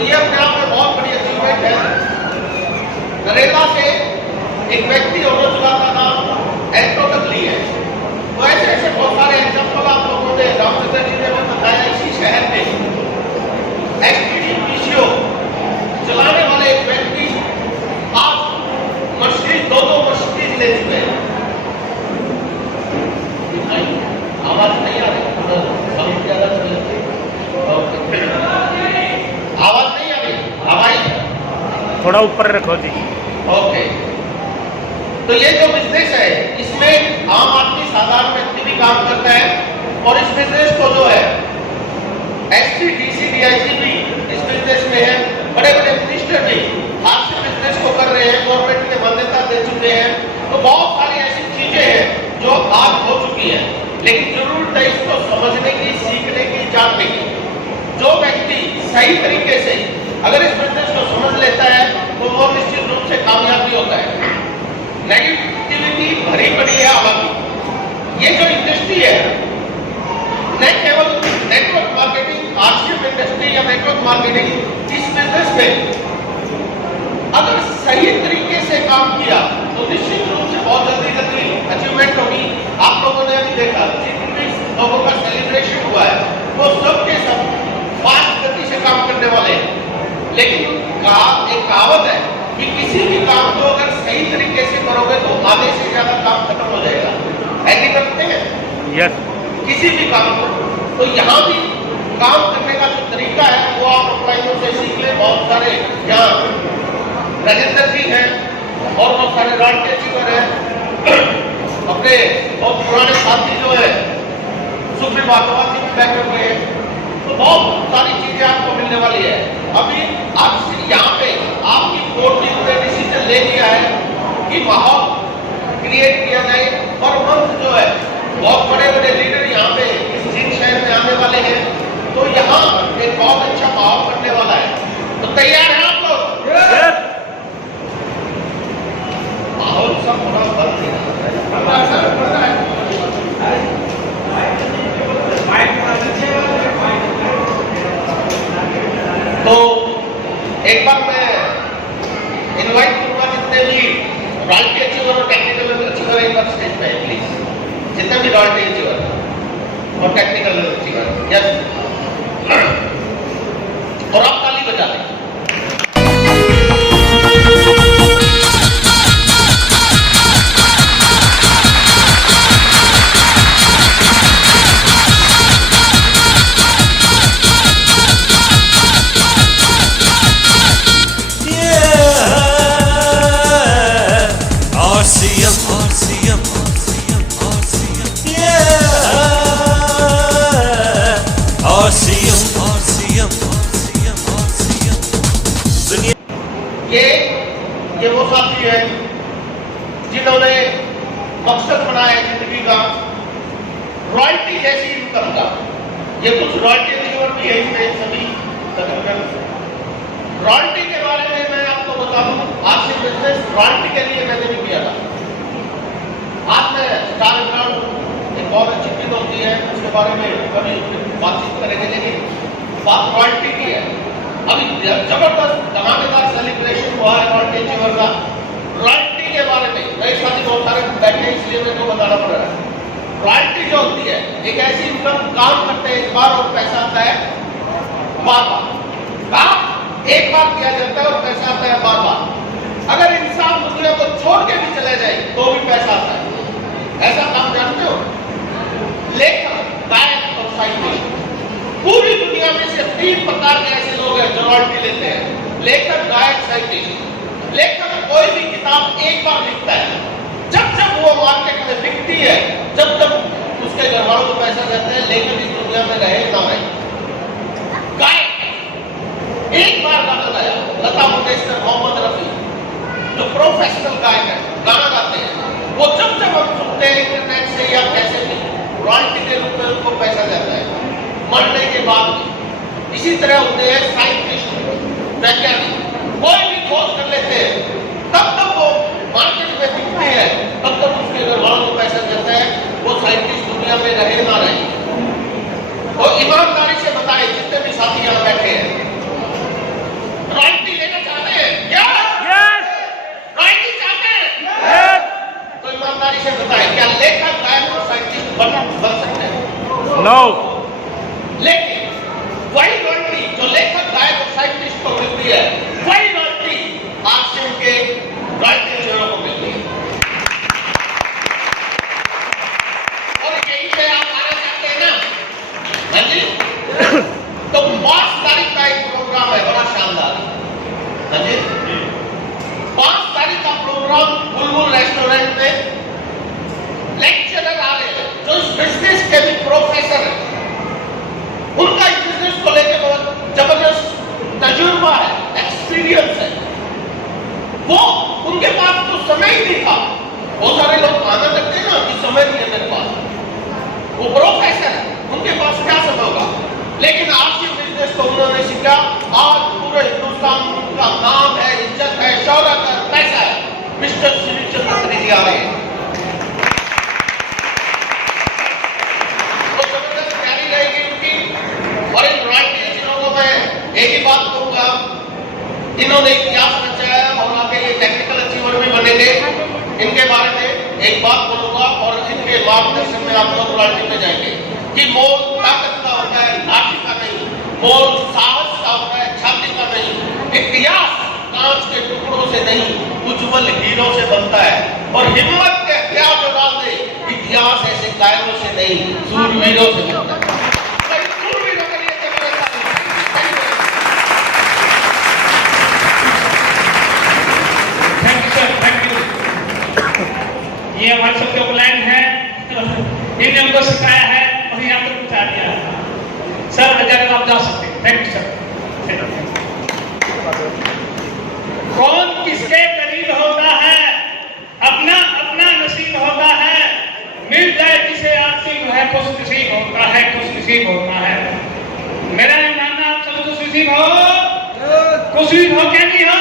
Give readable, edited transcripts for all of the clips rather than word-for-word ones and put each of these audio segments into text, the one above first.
तो ये अपने आप में बहुत बड़ी अचीवमेंट है। नरेगा से एक व्यक्ति ऑटो चलाता था, एल्टो तक ली है। तो ऐसे ऐसे बहुत सारे एग्जाम्पल आप लोगों ने, रामचंद्र जी ने बताया। इसी शहर में एसटीडी पीसीओ चलाने वाले एक व्यक्ति आज मर्सिडीज, दो मर्सिडीज ले चुके हैं। आवाज नहीं आ रही, साउंड ज्यादा चल रही है। आवाज नहीं आ रही, आवाज थोड़ा ऊपर रखो जी। ओके। तो ये जो बिजनेस है, इसमें आम आदमी, साधारण व्यक्ति भी काम करता है। और इस बिजनेस को जो है एसपी, डीसी, डीआईजी भी इस बिजनेस में है। बड़े बड़े मिनिस्टर भी आज से बिजनेस को कर रहे हैं, गवर्नमेंट ने मान्यता दे चुके हैं। तो बहुत सारी ऐसी चीजें हैं जो आज हो चुकी है, लेकिन जरूरत है इसको समझने की, सीखने की, जानने की। जो व्यक्ति सही तरीके से अगर इस बिजनेस को समझ लेता है तो वो निश्चित रूप से कामयाब भी होता है। नेगेटिविटी भरी पड़ी है आबादी। ये जो इंडस्ट्री है, न केवल नेटवर्क मार्केटिंग, आरसीएम इंडस्ट्री या नेटवर्क मार्केटिंग, इस बिजनेस में अगर सही तरीके से काम किया तो निश्चित रूप से बहुत जल्दी अचीवमेंट होगी। आप लोगों ने अभी देखा जितने भी लोगों का सेलिब्रेशन हुआ है वो सब के सब फास्ट गति से काम करने वाले हैं। लेकिन एक कहावत है कि किसी भी काम को अगर सही तरीके से करोगे तो आधे से ज्यादा काम खत्म हो जाएगा। ऐसे करते हैं यस। किसी भी काम को। तो यहाँ भी काम करने का जो तरीका है वो आप अपनाइयों से सीख ले। बहुत सारे यहाँ राजेंद्र जी हैं और बहुत सारे राष्ट्रीय जीवन है, अपने बहुत पुराने साथी जो है सुप्रीम भागवत जी भी बैठे हुए हैं। तो बहुत सारी चीजें आपको मिलने वाली है। अभी आप यहाँ पे आपकी कोर्ट ने डिसीजन ले लिया है कि माहौल क्रिएट किया जाए। और मंथ जो है बहुत बड़े बड़े लीडर यहाँ पे इस जिन शहर में आने वाले हैं, तो यहाँ एक बहुत अच्छा माहौल बनने वाला है। तो तैयार हैं आप लोग? माहौल सब बड़ा बन गया। तो एक बार मैं इनवाइट करूंगा जितने भी रॉयल्टी अचीवर और टेक्निकल अचीवर एक बार स्टेज पे प्लीज। जितने भी रॉयल्टी अचीवर और टेक्निकल अचीवर, यस। और आप ताली बजा दें। ये वो साथी है जिन्होंने मकसद बनाया है जिंदगी का रॉयल्टी जैसी इनकम का। ये कुछ रॉयल्टी अचीवर भी है इसमें सभी तकरीबन। रॉयल्टी के बारे में मैं आपको बता दूं, आज से बिजनेस रॉयल्टी के लिए मैंने भी किया था। आज में स्टार ग्राउंड एक बहुत अच्छी चीज होती है, उसके बारे में कभी बातचीत करेंगे। लेकिन बात रॉयल्टी की है। अभी जबरदस्त धमाकेदार सेलिब्रेशन हुआ है रॉयल्टी अचीवर का। रॉयल्टी के बारे में मेरे साथी बहुत सारे बैठे, इसलिए मेरे को बताना पड़ रहा है। रॉयल्टी जो होती है एक ऐसी इनकम, काम करते हैं एक बार और पैसा आता है बार बार। काम एक बार किया जाता है और पैसा आता है बार बार। अगर इंसान दुनिया को छोड़ के भी चले जाए तो भी पैसा आता है। ऐसा काम जानते हो? लेखक, गायक और साहित्यिक। पूरी दुनिया में सिर्फ 3 प्रकार के ऐसे लोग हैं जो रॉयल्टी लेते हैं: लेखक, गायक, साहित्यिक। लेखक कोई भी किताब एक बार लिखता है, जब जब वो मार्केट में बिकती है, जब जब उसके घर वालों को पैसा देते हैं, लेखक इस दुनिया में रहे ना रहे। गायक एक बार गाना गाया, लता मंगेशकर, मोहम्मद रफी जो प्रोफेशनल गायक है, गाना गाते हैं, वो जब जब हम सुनते हैं इंटरनेट से या पैसे में, रॉयल्टी के रूप में उनको पैसा जाता है मरने के बाद भी। इसी तरह होते हैं साइंटिस्ट, वैज्ञानिक। कोई भी खोज कर लेते हैं, तब तक वो मार्केट में बिकते हैं, तब तक उसके घर वालों को पैसा देता है। वो साइंटिस्ट दुनिया में रहे ना रहे। और ईमानदारी से बताए जितने भी साथी यहाँ बैठे हैं, बन सकते हैं। नो। लेकिन वही रॉयल्टी जो लेखक, गायक और साइंटिस्ट को मिलती है, वही रॉयल्टी आरसीएम के रॉयल्टी इंजीनियरों को मिलती है। और यही से आप आना चाहते हैं ना? हाँ जी। तो 5 तारीख का एक प्रोग्राम है बड़ा शानदार। हाँ जी। 5 तारीख का प्रोग्राम बुलबुल रेस्टोरेंट में लेक्चरर आ रहे हैं जो इस बिजनेस के भी प्रोफेसर हैं। उनका इस बिजनेस को लेकर बहुत जबरदस्त तजुर्बा है, एक्सपीरियंस है। वो उनके पास तो समय ही नहीं था। बहुत सारे लोग आना लगते हैं ना कि समय नहीं है मेरे पास। वो प्रोफेसर है, उनके पास क्या समय होगा? लेकिन आरसीएम बिजनेस को उन्होंने सीखा। आज पूरे हिंदुस्तान में उनका नाम है, इज्जत है, शौहरत है, पैसा है। मिस्टर श्री चंद्र त्रिजी आ रहे हैं। तो जबरदस्त तैयारी रहेगी उनकी। और इन रॉयल्टी इंजीनियरों को मैं एक ही बात कहूंगा, इन्होंने इतिहास रचाया और आगे ये टेक्निकल अचीवर भी बनेंगे। इनके बारे में एक बात बोलूंगा और इनके मार्गदर्शन में आप लोग रॉयल्टी में जाएंगे कि मोल ताकत का होता है, लाठी का नहीं। मोल साहस का होता है, छाती का नहीं। इतिहास कांच के टुकड़ों से नहीं, उज्जवल हीरों से बनता है। और हिम्मत के हथियार जो डाल दे, इतिहास ऐसे कायरों से नहीं, सूरवीरों से बनता है। सूरवीरों के लिए thank you sir, thank you. ये हमारे सबके प्लान है, इन्होंने हमको सिखाया है और यहाँ पर पहुँचा दिया है। सर अगर आप जा सकते हैं। Thank you sir. कौन किसके करीब होता है, अपना अपना नसीब होता है। मिल जाए जिसे आसिम है, खुश नसीब होता है, खुश नसीब होता है। मेरा ये मानना, आप सब खुश नसीब हो, खुश नसीब हो क्या नहीं हो?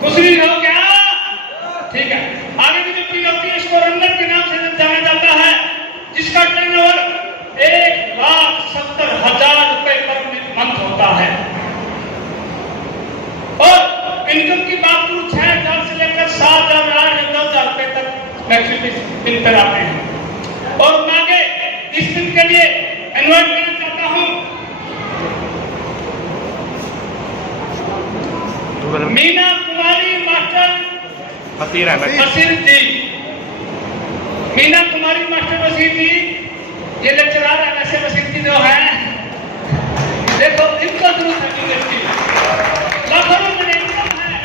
खुश नसीब हो क्या? ठीक है। आगे की जो पीओपी इसको रंगत के नाम से जाना जाता है, जिसका टर्नओवर 1,70,000 रुपए पर मंथ होता है। और इनकम की बात करूं 6,000 से लेकर 7,000, 8,000, 10,000 रुपए तक मैक्सिमम बिल पर आते हैं। और आगे इस दिन के लिए इन्वाइट करना चाहता हूं मीना कुमारी मास्टर बशीर जी। मीना कुमारी मास्टर बशीर जी ये लेक्चरर है। वैसे बशीर जी जो है, देखो इनको जरूरत है यूनिवर्सिटी, लाखों में इनकम है।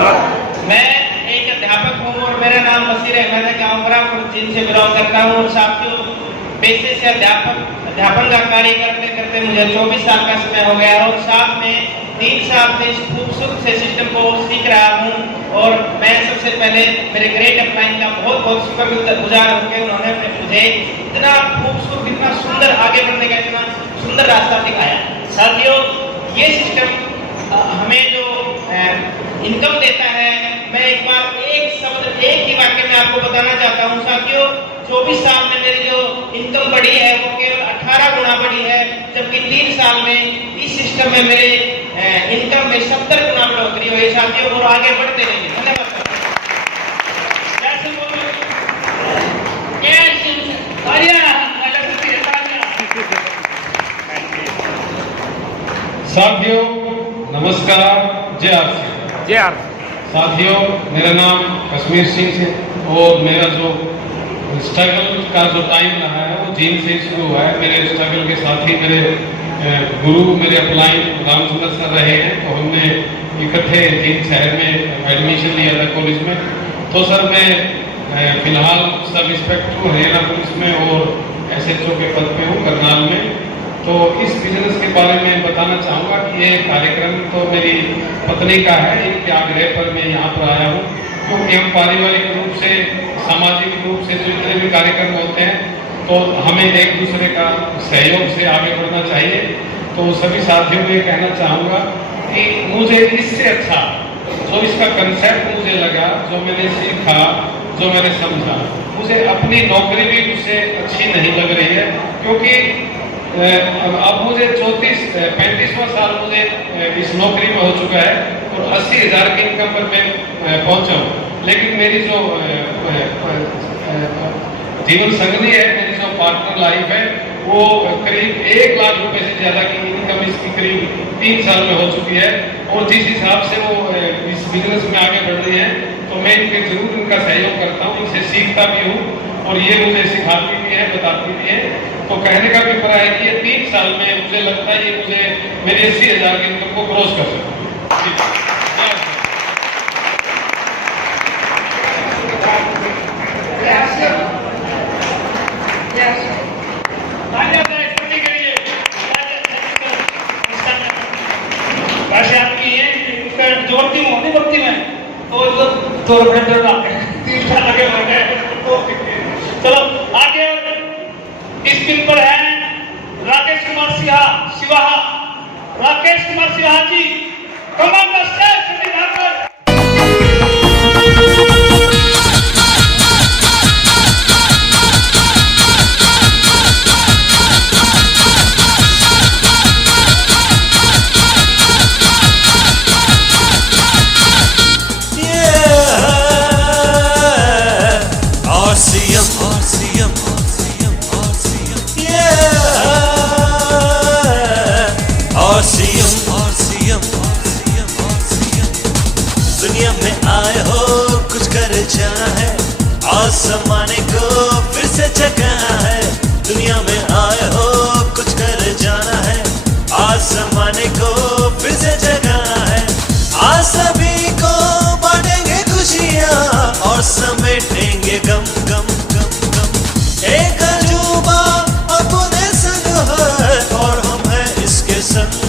मैं एक अध्यापक हूँ और मेरा नाम बशीर अहमद है। गाँव बरापुर जिनसे बिलोंग करता हूँ और साथियों पेशे से अध्यापन का कार्य करते करते मुझे 24 साल का समय हो गया और साथ में 3 साल से इस खूबसूरत से सिस्टम को सीख रहा हूँ। और मैं सबसे पहले मेरे ग्रेट अपलाइन का बहुत बहुत शुक्रगुजार हूँ कि उन्होंने मुझे इतना खूबसूरत, इतना सुंदर आगे बढ़ने का इतना सुंदर रास्ता दिखाया। साथियों ये सिस्टम हमें जो इनकम देता है, मैं एक बार एक शब्द एक ही वाक्य में आपको बताना चाहता हूँ। साथियों 24 साल में मेरी जो इनकम बढ़ी है वो केवल 18 गुना बढ़ी है, जबकि 3 साल में इस सिस्टम में मेरे इनकम में 70 गुना बढ़ोतरी हुई। साथियों और आगे बढ़ते रहेंगे। धन्यवाद। साथियों नमस्कार, जय आर। जय आर। साथियों मेरा नाम कश्मीर सिंह है और मेरा जो स्ट्रगल का जो टाइम रहा है वो जीन से शुरू हुआ है। मेरे स्ट्रगल के साथी मेरे गुरु मेरे अपलाइन रामचंद्र सर रहे हैं, तो हमने इकट्ठे जीन शहर में एडमिशन लिया था कॉलेज में। तो सर मैं फिलहाल सब इंस्पेक्टर हूँ हरियाणा पुलिस में और SHO के पद पे हूँ करनाल में। तो इस बिजनेस के बारे में बताना चाहूँगा कि ये कार्यक्रम तो मेरी पत्नी का है, इनके आग्रह पर मैं यहाँ पर आया हूँ, क्योंकि हम पारिवारिक रूप से सामाजिक रूप से जो जितने भी कार्यक्रम होते हैं तो हमें एक दूसरे का सहयोग से आगे बढ़ना चाहिए। तो सभी साथियों को ये कहना चाहूँगा कि मुझे इससे अच्छा जो इसका कंसेप्ट मुझे लगा, जो मैंने सीखा, जो मैंने समझा, मुझे अपनी नौकरी भी उससे अच्छी नहीं लग रही है। क्योंकि अब मुझे 35वां साल मुझे इस नौकरी में हो चुका है और 80,000 की इनकम पर मैं पहुंचा हूँ। लेकिन मेरी जो जीवन संगनी है, मेरी जो पार्टनर लाइफ है, वो करीब 1 लाख रुपए से ज्यादा की इनकम इसकी करीब 3 साल में हो चुकी है। और जिस हिसाब से वो इस बिजनेस में आगे बढ़ रही है तो मैं इनके जरूर इनका सहयोग करता हूँ, इनसे सीखता भी हूँ और ये मुझे सिखाती भी है, बताती भी है। तो कहने का भी पड़ा है कि ये 3 साल में मुझे लगता है ये मुझे मेरी 80,000 की इनकम को क्रॉस कर सकता जोड़ती हूँ नहीं बढ़ती मैं तो आगे बढ़ गए। चलो आगे इस दिन पर है राकेश कुमार सिवाहा। राकेश कुमार सिवाहा जी कमांडर स्टेट दुनिया में आए हो कुछ कर जाना है, आसमाने को फिर से जगाना है। दुनिया में आए हो कुछ कर जाना है, आसमाने को फिर से जगाना है। आज सभी को बांटेंगे खुशियाँ और समेटेंगे गम गम गम गम। एक अजूबा अपने संग है और हम हैं इसके संग।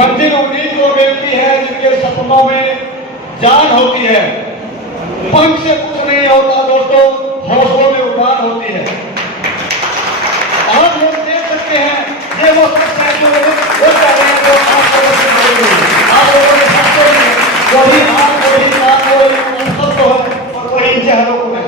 मंजिल उम्मीद को मिलती है, जिनके सपनों में जान होती है। पंख से कुछ नहीं होता दोस्तों, हौसलों में उड़ान होती है। आप लोग देख सकते हैं, ये वो सच है जो वो कर रहे हैं, जो आप लोगों से बोलेंगे। आप लोगों के सच्चे हैं, वही आप, वही काम, वही मनसब है और वही चेहरों को है।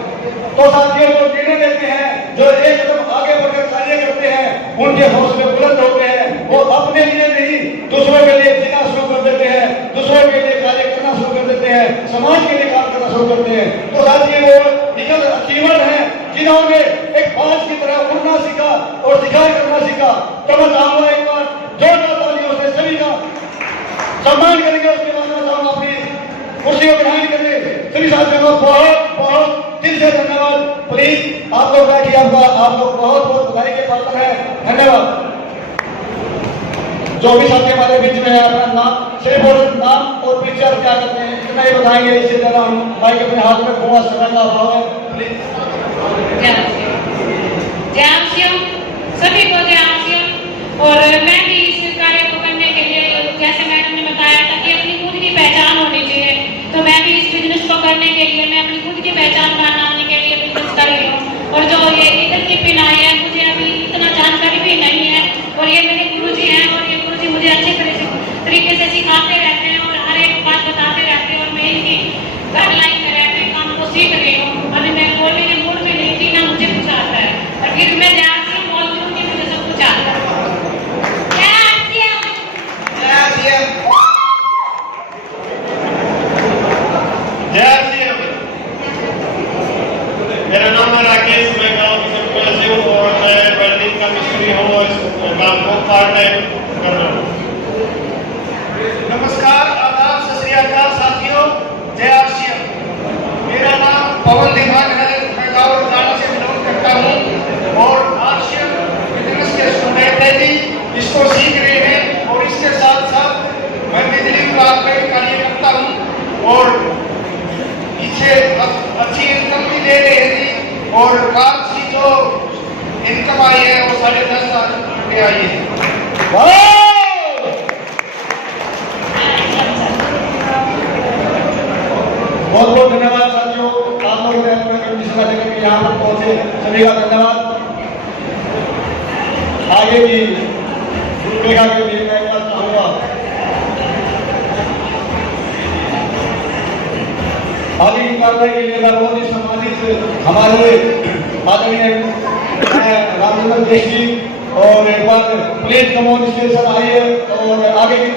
तो साथियों, जो निर्णय लेते हैं, जो एक कदम आगे बढ़कर कार्य करते हैं, उनके हौसले बुलंद होते हैं। वो अपने लिए नहीं, दूसरों के लिए जीना शुरू कर देते हैं, दूसरों के लिए कार्य करना शुरू कर देते हैं, समाज के लिए कार्य करना शुरू करते हैं। तो साथियों, वो निकल अचीवर है जिन्होंने एक बाज की तरह उड़ना सीखा और शिकार करना सीखा। तो मैं चाहूंगा एक बार जोरदार तालियों से सभी का सम्मान करेंगे। उसके बाद मैं चाहूंगा अपनी कुर्सी को ग्रहण करेंगे। सभी साथियों को बहुत बहुत दिल से धन्यवाद। प्लीज आप लोग बैठिए, आप लोग बहुत बहुत बधाई के पात्र हैं। धन्यवाद। जो भी साथी हमारे बीच में है, अपना नाम सिर्फ और नाम और पिक्चर क्या करते हैं इतना ही बताएंगे। इससे ज्यादा हम माइक अपने हाथ में घुमा समय का अभाव है। प्लीज। जय आसियम, सभी को जय आसियम। और मैं भी इस कार्य को करने के लिए, जैसे मैडम ने बताया था कि अपनी खुद की पहचान होनी चाहिए, तो मैं भी इस बिजनेस को करने के लिए, मैं अपनी खुद की पहचान बनाने के लिए बिजनेस कर रही हूँ। और जो ये इधर की पिन आई है, मुझे अभी इतना जानकारी भी नहीं है, और ये मेरे गुरुजी हैं, और ये गुरुजी मुझे अच्छे तरीके से सिखाते रहते हैं और हर एक बात बताते रहते हैं, और मैं इनकी गाइडलाइन में रहते काम को सीख रही हूँ। अभी मैं बोलने के मूड में नहीं थी, ना मुझे कुछ आता है, और फिर मैं जय आसियम बोलती हूँ कि मुझे सब कुछ आता है। जय आसियम। जय आसियम। जय आसियम। मेरा नाम है राकेश, मैं गाँव से हूँ और मैं वेल्डिंग का मिस्त्री हूँ और इस काम को पार्ट टाइम कर रहा हूँ। नमस्कार, आदाब, सत श्री अकाल साथियों, जय आसियम। मेरा नाम पवन दीवान है, मैं गाँव रजाना से बिलोंग करता हूँ और आसियम बिजनेस के स्टूडेंट है जी, इसको सीख रहे हैं। और इसके साथ साथ मैं बिजली विभाग में कार्य करता हूँ और इससे अच्छी इनकम भी ले रहे हैं जी। और काम की जो इनकम आई है वो 10,500 रुपये आई है। बहुत बहुत धन्यवाद साथियों, आप लोगों ने अपना कंडीशन लेकर के यहाँ पर पहुंचे, सभी का धन्यवाद। आगे की रूपरेखा के लिए मैं एक बार चाहूंगा, आगे की कार्रवाई के लिए मैं बहुत ही सम्मानित हमारे आदरणीय रामचंद्र देश जी, और एक बार प्लीज कमोन स्टेशन आइए और आगे की